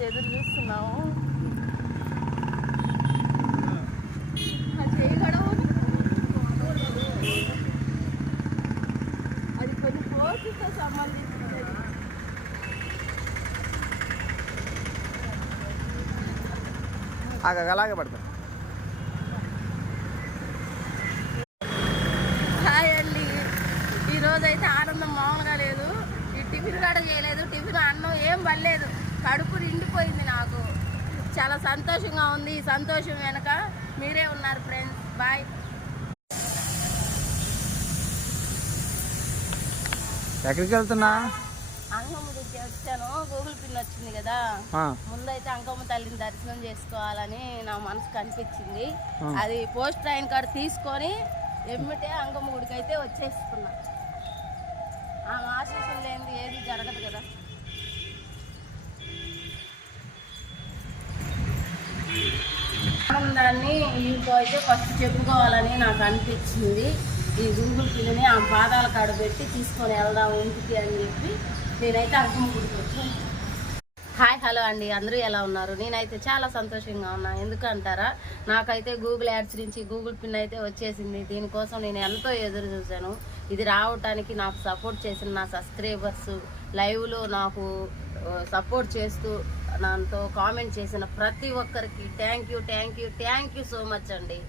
అయితే ఎదురు చూస్తున్నాము. అది కొన్ని కోర్సుతో సంబంధించింది. అలాగే పడతా. హాయ్ అండి, ఈరోజైతే ఆనందం మామూలుగా లేదు. ఈ టిఫిన్ కూడా చేయలేదు, టిఫిన్ అన్నం ఏం పడలేదు, కడుపు నిండిపోయింది. నాకు చాలా సంతోషంగా ఉంది. ఈ సంతోషం వెనక మీరే ఉన్నారు ఫ్రెండ్స్. బాయ్. ఎక్కడికి వెళ్తున్నా? అంగమ్మ గుడికి వచ్చాను. గూగుల్ పిన్ వచ్చింది కదా, ముందైతే అంగమ్మ తల్లిని దర్శనం చేసుకోవాలని నా మనసుకు అనిపించింది. అది పోస్ట్ ట్రైన్ కార్డు తీసుకొని ఎమ్మిటే అంగమ్మ గుడికి అయితే వచ్చేస్తున్నా. ఆమె ఆశీస్సులు లేనిది ఏది జరగదు కదా. ఆనందాన్ని ఇంకో అయితే ఫస్ట్ చెప్పుకోవాలని నాకు అనిపించింది. ఈ గూగుల్ పిల్లని ఆ పాదాల కాడ పెట్టి తీసుకొని వెళ్దాం ఇంటికి అని చెప్పి నేనైతే అంగమ్మ గుడికి వచ్చాను. హాయ్ హలో అండి, అందరూ ఎలా ఉన్నారు? నేనైతే చాలా సంతోషంగా ఉన్నా. ఎందుకంటారా, నాకైతే గూగుల్ యాడ్స్ నుంచి గూగుల్ పిన్ అయితే వచ్చేసింది. దీనికోసం నేను ఎంతో ఎదురు చూశాను. ఇది రావటానికి నాకు సపోర్ట్ చేసిన నా సబ్స్క్రైబర్స్, లైవ్లో నాకు సపోర్ట్ చేస్తూ నాతో కామెంట్ చేసిన ప్రతి ఒక్కరికి థ్యాంక్ యూ సో మచ్ అండి.